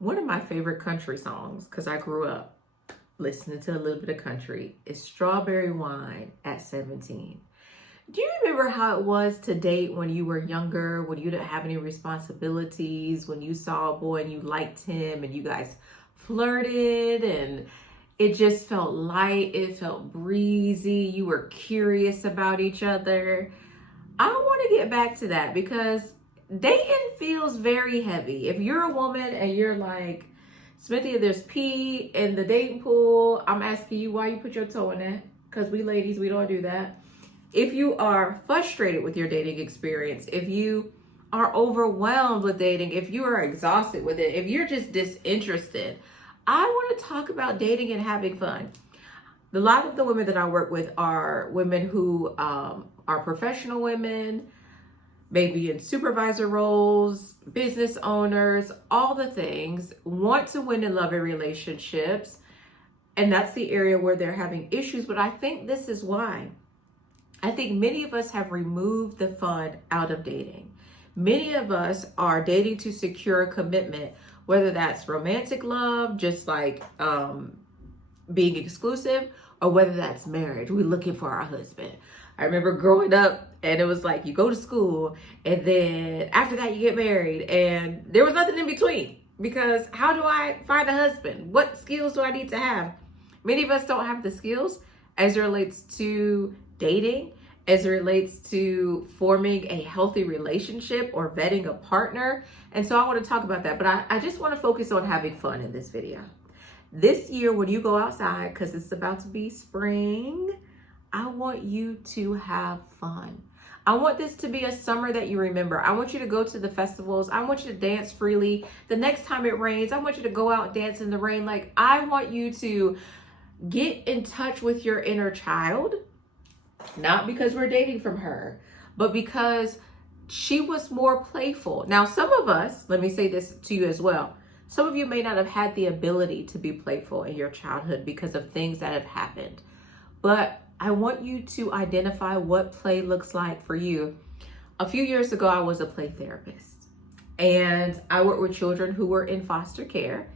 One of my favorite country songs, because I grew up listening to a little bit of country, is Strawberry Wine at 17. Do you remember how it was to date when you were younger, when you didn't have any responsibilities, when you saw a boy and you liked him and you guys flirted and it just felt light, it felt breezy, you were curious about each other? I want to get back to that because dating feels very heavy. If you're a woman and you're like, Smithy, there's pee in the dating pool, I'm asking you why you put your toe in it, because we ladies, we don't do that. If you are frustrated with your dating experience, if you are overwhelmed with dating, if you are exhausted with it, if you're just disinterested, I want to talk about dating and having fun. A lot of the women that I work with are women who are professional women, maybe in supervisor roles, business owners, all the things, want to win in love and relationships. And that's the area where they're having issues. But I think this is why. I think many of us have removed the fun out of dating. Many of us are dating to secure a commitment, whether that's romantic love, just like being exclusive, or whether that's marriage. We're looking for our husband. I remember growing up and it was like you go to school and then after that you get married and there was nothing in between, because how do I find a husband? What skills do I need to have? Many of us don't have the skills as it relates to dating, as it relates to forming a healthy relationship or vetting a partner. And so I want to talk about that, but I just want to focus on having fun in this video. This year, when you go outside, because it's about to be spring, I want you to have fun. I want this to be a summer that you remember. I want you to go to the festivals. I want you to dance freely. The next time it rains, I want you to go out and dance in the rain. Like, I want you to get in touch with your inner child, not because we're dating from her, but because she was more playful. Now, some of us, let me say this to you as well. Some of you may not have had the ability to be playful in your childhood because of things that have happened. But I want you to identify what play looks like for you. A few years ago, I was a play therapist, and I worked with children who were in foster care.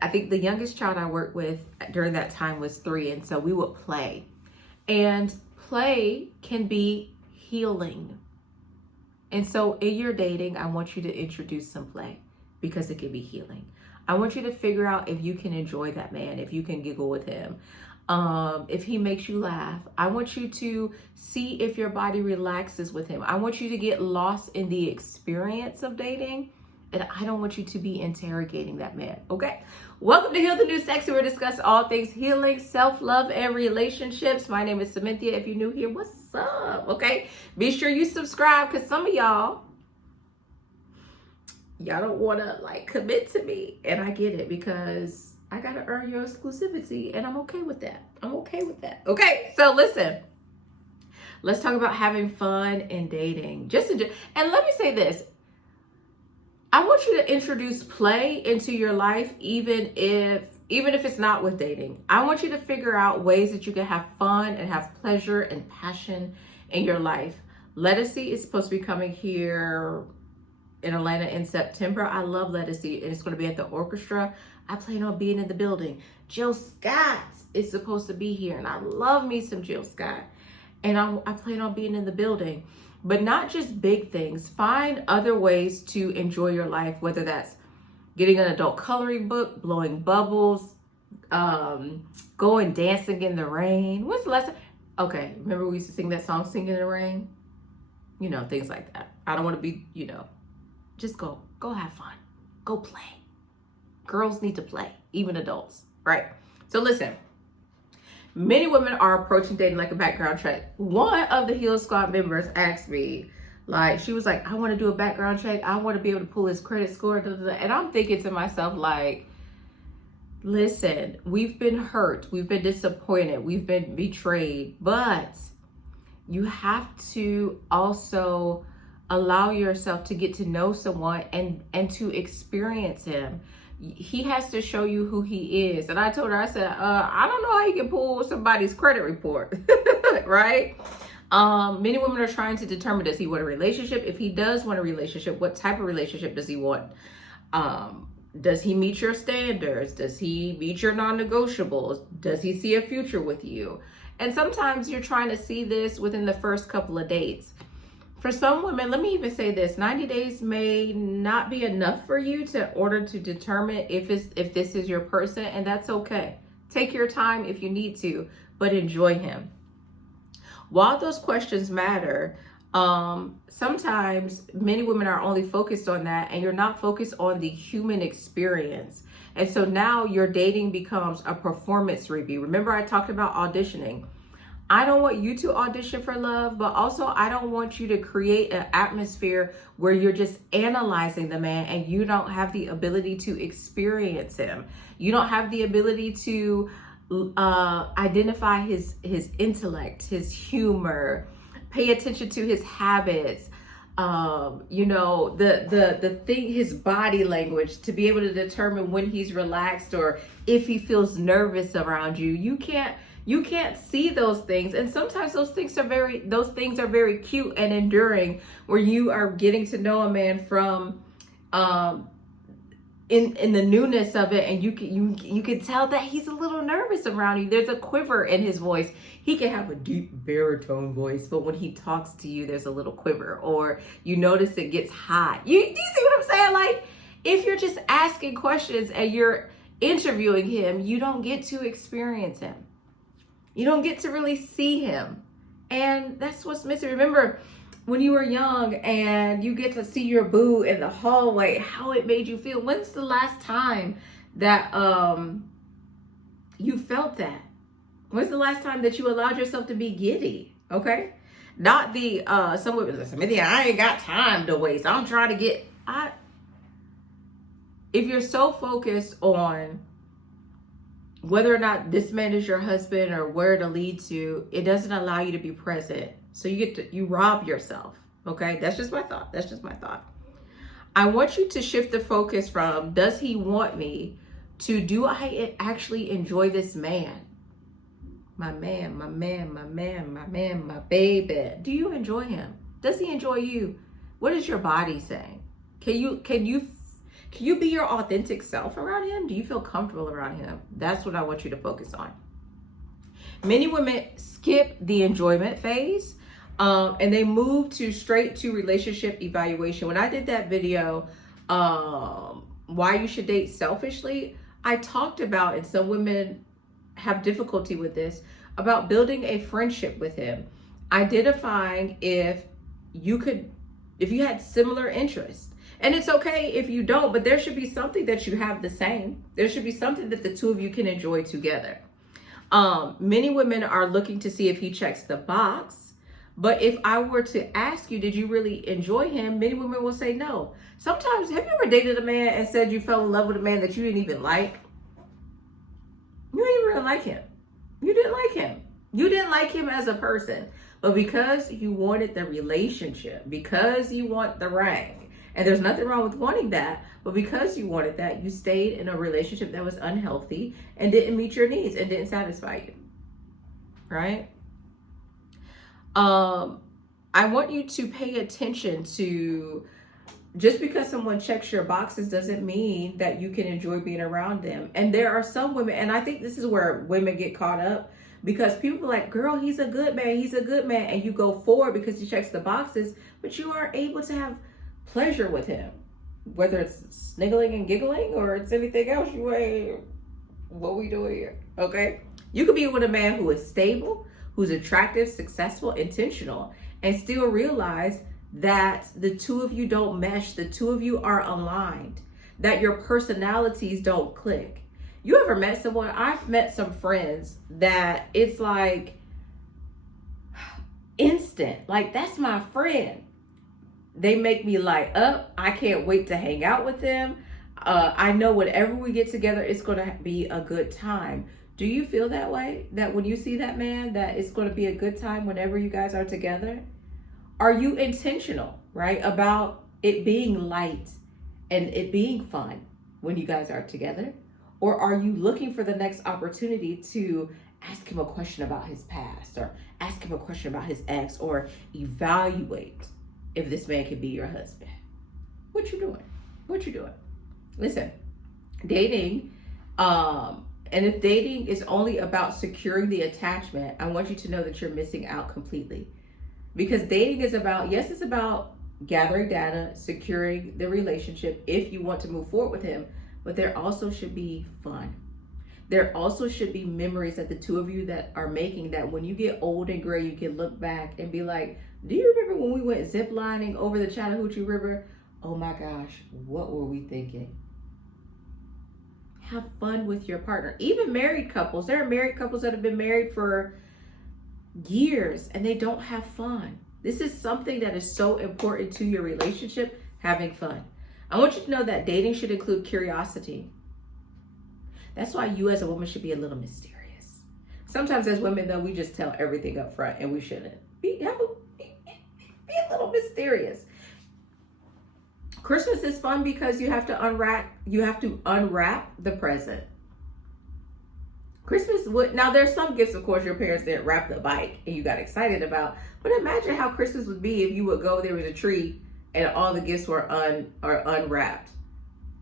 I think the youngest child I worked with during that time was 3, and so we would play. And play can be healing. And so in your dating, I want you to introduce some play because it can be healing. I want you to figure out if you can enjoy that man, if you can giggle with him, if he makes you laugh. I want you to see if your body relaxes with him. I want you to get lost in the experience of dating. And I don't want you to be interrogating that man, okay? Welcome to Heal the New Sexy, where we discuss all things healing, self-love, and relationships. My name is Cynthia. If you're new here, what's up, okay? Be sure you subscribe, because some of y'all don't want to like commit to me. And I get it, because I got to earn your exclusivity, and I'm okay with that. I'm okay with that. Okay, so listen. Let's talk about having fun in dating. And let me say this. I want you to introduce play into your life, even if it's not with dating. I want you to figure out ways that you can have fun and have pleasure and passion in your life. Lettucey is supposed to be coming here in Atlanta in September. I love Lettucey, and it's going to be at the orchestra. I plan on being in the building. Jill Scott is supposed to be here, and I love me some Jill Scott. And I plan on being in the building. But not just big things. Find other ways to enjoy your life, whether that's getting an adult coloring book, blowing bubbles, going dancing in the rain. What's the last time? Okay, remember we used to sing that song, Singing in the Rain? You know, things like that. I don't want to be, just go have fun. Go play. Girls need to play, even adults, right? So listen. Many women are approaching dating like a background check. One of the Heal Squad members asked me, she was like, I want to do a background check. I want to be able to pull his credit score. And I'm thinking to myself, like, listen, we've been hurt. We've been disappointed. We've been betrayed. But you have to also allow yourself to get to know someone and to experience him. He has to show you who he is. And I told her, I said, I don't know how you can pull somebody's credit report, right? Many women are trying to determine, does he want a relationship? If he does want a relationship, what type of relationship does he want? Does he meet your standards? Does he meet your non-negotiables? Does he see a future with you? And sometimes you're trying to see this within the first couple of dates. For some women, let me even say this, 90 days may not be enough for you to order to determine if this is your person, and that's okay. Take your time if you need to, but enjoy him. While those questions matter, sometimes many women are only focused on that, and you're not focused on the human experience. And so now your dating becomes a performance review. Remember, I talked about auditioning. I don't want you to audition for love, but also I don't want you to create an atmosphere where you're just analyzing the man and you don't have the ability to experience him. You don't have the ability to identify his intellect, his humor, pay attention to his habits, the thing, his body language, to be able to determine when he's relaxed or if he feels nervous around you. You can't see those things, and sometimes those things are very cute and enduring, where you are getting to know a man from in the newness of it, and you can tell that he's a little nervous around you. There's a quiver in his voice. He can have a deep baritone voice, but when he talks to you, there's a little quiver, or you notice it gets hot. Do you see what I'm saying? Like, if you're just asking questions and you're interviewing him, you don't get to experience him. You don't get to really see him. And that's what's missing. Remember when you were young and you get to see your boo in the hallway, how it made you feel. When's the last time that you felt that? When's the last time that you allowed yourself to be giddy? Okay? Not the some women say, Smithy, I ain't got time to waste. I'm trying to get if you're so focused on whether or not this man is your husband or where to lead to, it doesn't allow you to be present. So you rob yourself. Okay, that's just my thought. I want you to shift the focus from, does he want me, to, do I actually enjoy this man? My man, my baby. Do you enjoy him? Does he enjoy you? What is your body saying? Can you be your authentic self around him? Do you feel comfortable around him? That's what I want you to focus on. Many women skip the enjoyment phase and they move straight to relationship evaluation. When I did that video, why you should date selfishly, I talked about, and some women have difficulty with this, about building a friendship with him, identifying if you had similar interests. And it's okay if you don't, but there should be something that you have the same. There should be something that the two of you can enjoy together. Many women are looking to see if he checks the box. But if I were to ask you, did you really enjoy him? Many women will say no. Sometimes, have you ever dated a man and said you fell in love with a man that you didn't even like? You didn't even like him. You didn't like him. You didn't like him as a person. But because you wanted the relationship, because you want the ring, and there's nothing wrong with wanting that, but because you wanted that, you stayed in a relationship that was unhealthy and didn't meet your needs and didn't satisfy you, right? I want you to pay attention to, just because someone checks your boxes doesn't mean that you can enjoy being around them. And there are some women, and I think this is where women get caught up, because people are like, girl, he's a good man, and you go forward because he checks the boxes, but you aren't able to have pleasure with him, whether it's sniggling and giggling or it's anything else. What we doing here? Okay, you could be with a man who is stable, who's attractive, successful, intentional, and still realize that the two of you don't mesh, the two of you are aligned, that your personalities don't click. You ever met someone? I've met some friends that it's like instant, like, that's my friend. They make me light up. I can't wait to hang out with them. I know whenever we get together, it's going to be a good time. Do you feel that way? That when you see that man, that it's going to be a good time whenever you guys are together? Are you intentional, right, about it being light and it being fun when you guys are together? Or are you looking for the next opportunity to ask him a question about his past, or ask him a question about his ex, or evaluate if this man could be your husband? What you doing? Listen, Dating, and if dating is only about securing the attachment, I want you to know that you're missing out completely. Because dating is about, yes, it's about gathering data, securing the relationship if you want to move forward with him, but there also should be fun. There also should be memories that the two of you that are making, that when you get old and gray, you can look back and be like, do you remember when we went zip lining over the Chattahoochee River? Oh my gosh, what were we thinking? Have fun with your partner. Even married couples, there are married couples that have been married for years and they don't have fun. This is something that is so important to your relationship, having fun. I want you to know that dating should include curiosity. That's why you as a woman should be a little mysterious. Sometimes as women, though, we just tell everything up front, and we shouldn't. Be a little mysterious. Christmas is fun because you have to unwrap the present. Christmas now there's some gifts, of course, your parents didn't wrap the bike and you got excited about, but imagine how Christmas would be if you would go, there was a tree and all the gifts were unwrapped.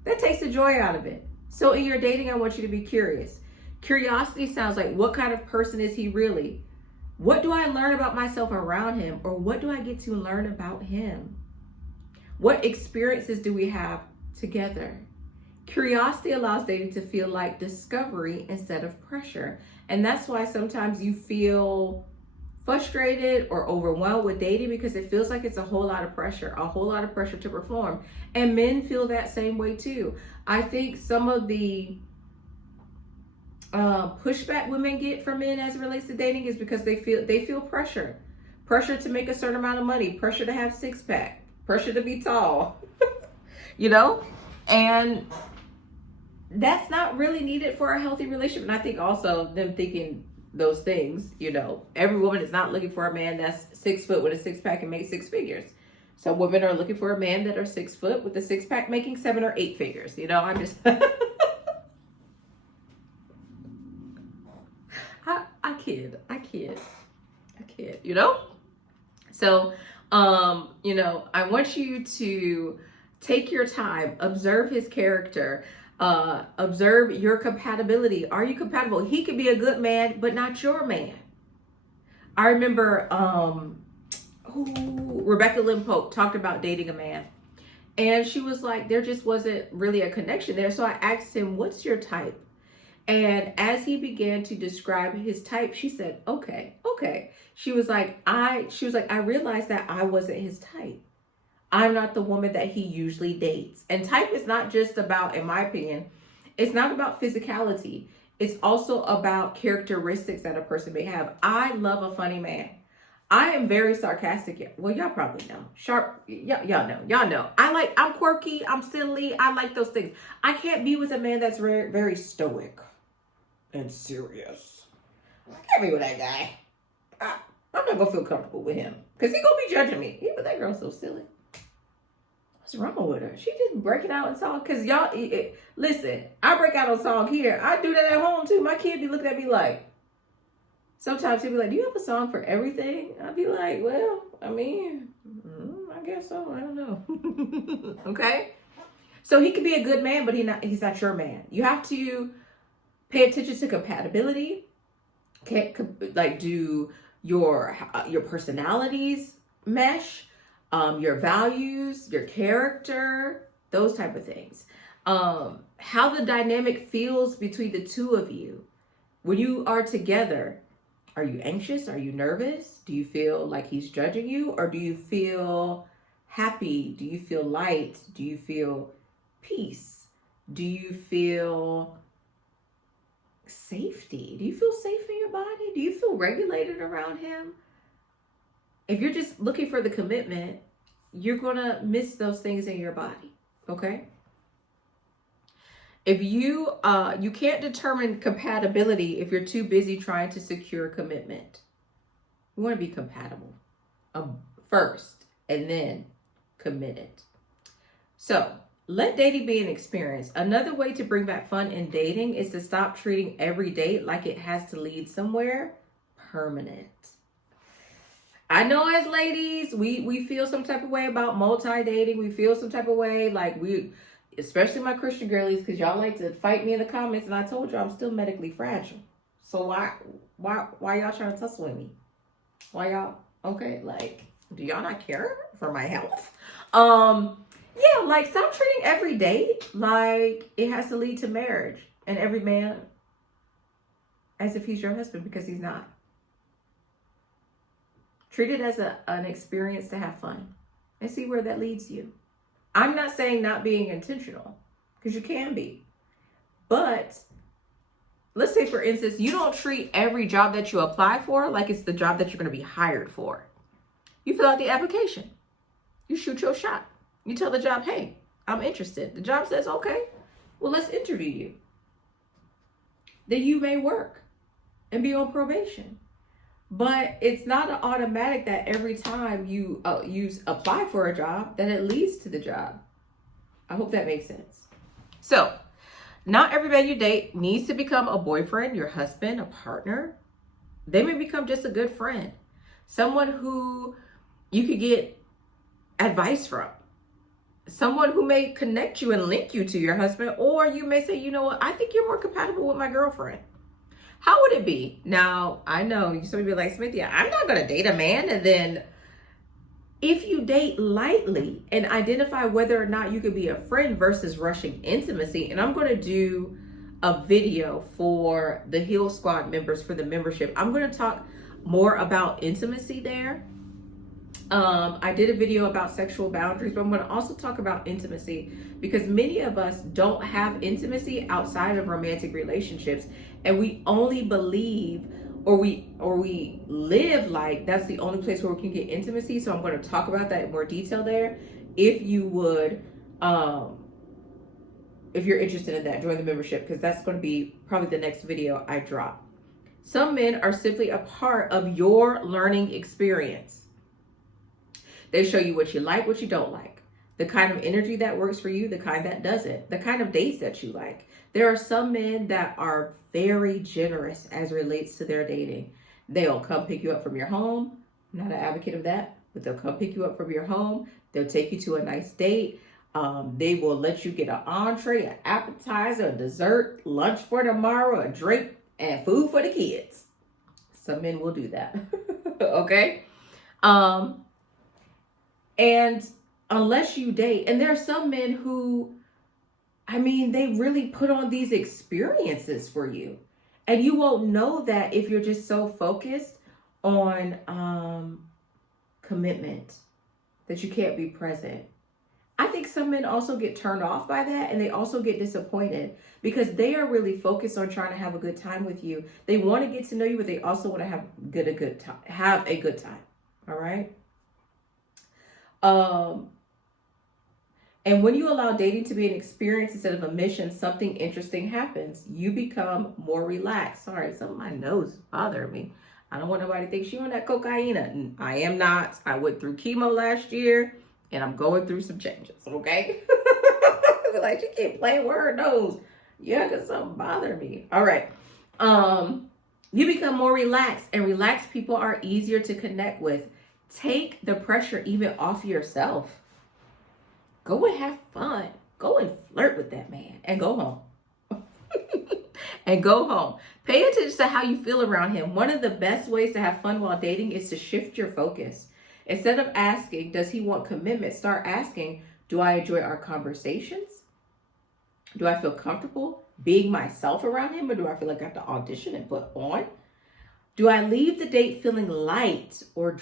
That takes the joy out of it. So in your dating, I want you to be curious. Curiosity sounds like, what kind of person is he really? What do I learn about myself around him? Or what do I get to learn about him? What experiences do we have together? Curiosity allows dating to feel like discovery instead of pressure. And that's why sometimes you feel frustrated or overwhelmed with dating, because it feels like it's a whole lot of pressure to perform. And men feel that same way too. I think some of the pushback women get from men as it relates to dating is because they feel pressure to make a certain amount of money, pressure to have six-pack, pressure to be tall, and that's not really needed for a healthy relationship. And I think also them thinking those things, every woman is not looking for a man that's 6 foot with a six-pack and makes six figures. So women are looking for a man that are 6 foot with a six-pack making 7 or 8 figures. I'm just I kid. So I want you to take your time, observe his character, observe your compatibility. Are you compatible? He could be a good man, but not your man. I remember Rebecca Lynn Pope talked about dating a man, and she was like, there just wasn't really a connection there. So I asked him, what's your type? And as he began to describe his type, she said, okay. She was like, I realized that I wasn't his type. I'm not the woman that he usually dates. And type is not just about, in my opinion, it's not about physicality. It's also about characteristics that a person may have. I love a funny man. I am very sarcastic. Well, y'all probably know. Sharp, y'all know. I'm quirky, I'm silly, I like those things. I can't be with a man that's very, very stoic and serious. I can't be with that guy. I'm not gonna feel comfortable with him because he gonna be judging me. Yeah, but that girl's so silly. What's wrong with her? She just breaking out in song. Because y'all, listen, I break out on song here. I do that at home too. My kid be looking at me like, sometimes he'll be like, do you have a song for everything? I'll be like, well, I mean, I guess so. I don't know. Okay? So he could be a good man, but he's not your man. You have to pay attention to compatibility. Do your personalities mesh? Your values, your character, those type of things. How the dynamic feels between the two of you. When you are together, are you anxious? Are you nervous? Do you feel like he's judging you? Or do you feel happy? Do you feel light? Do you feel peace? Do you feel safety? Do you feel safe in your body? Do you feel regulated around him? If you're just looking for the commitment, you're going to miss those things in your body, okay? If you can't determine compatibility if you're too busy trying to secure commitment. You want to be compatible first and then committed. So let dating be an experience. Another way to bring back fun in dating is to stop treating every date like it has to lead somewhere permanent. I know as ladies, we feel some type of way about multi-dating. We feel some type of way like especially my Christian girlies, because y'all like to fight me in the comments, and I told you I'm still medically fragile. So why y'all trying to tussle with me? Why y'all, okay, like, do y'all not care for my health? Yeah, like, stop treating every date like it has to lead to marriage and every man as if he's your husband, because he's not. Treat it as an experience to have fun and see where that leads you. I'm not saying not being intentional, because you can be. But let's say, for instance, you don't treat every job that you apply for like it's the job that you're going to be hired for. You fill out the application. You shoot your shot. You tell the job, hey, I'm interested. The job says, okay, well, let's interview you. Then you may work and be on probation. But it's not an automatic that every time you apply for a job that it leads to the job. I hope that makes sense. So, not every man you date needs to become a boyfriend, your husband, a partner. They may become just a good friend. Someone who you could get advice from. Someone who may connect you and link you to your husband. Or you may say, you know what, I think you're more compatible with my girlfriend. How would it be? Now, I know some people be like, Smithia, I'm not going to date a man. And then if you date lightly and identify whether or not you could be a friend versus rushing intimacy, and I'm going to do a video for the Heal Squad members for the membership. I'm going to talk more about intimacy there. I did a video about sexual boundaries, but I'm going to also talk about intimacy, because many of us don't have intimacy outside of romantic relationships, and we only believe or we live like that's the only place where we can get intimacy. So I'm going to talk about that in more detail there. If you would, if you're interested in that, join the membership, because that's going to be probably the next video I drop. Some men are simply a part of your learning experience. They show you what you like, what you don't like, the kind of energy that works for you, the kind that doesn't, the kind of dates that you like. There are some men that are very generous as it relates to their dating. They'll come pick you up from your home. I'm not an advocate of that, but they'll come pick you up from your home. They'll take you to a nice date. They will let you get an entree, an appetizer, a dessert, lunch for tomorrow, a drink, and food for the kids. Some men will do that. Okay? And unless you date, and there are some men who, I mean, they really put on these experiences for you. And you won't know that if you're just so focused on commitment that you can't be present. I think some men also get turned off by that, and they also get disappointed because they are really focused on trying to have a good time with you. They want to get to know you, but they also want to have a good time. All right. And when you allow dating to be an experience instead of a mission, something interesting happens. You become more relaxed. Sorry, some of my nose is bothering me. I don't want nobody to think she on that cocaine. I am not. I went through chemo last year, and I'm going through some changes, okay? Like, she can't play with her nose. Yeah, because something bothered me. All right. You become more relaxed, and relaxed people are easier to connect with. Take the pressure even off yourself. Go and have fun. Go and flirt with that man and go home. And go home. Pay attention to how you feel around him. One of the best ways to have fun while dating is to shift your focus. Instead of asking, does he want commitment? Start asking, do I enjoy our conversations? Do I feel comfortable being myself around him, or do I feel like I have to audition and put on? Do I leave the date feeling light or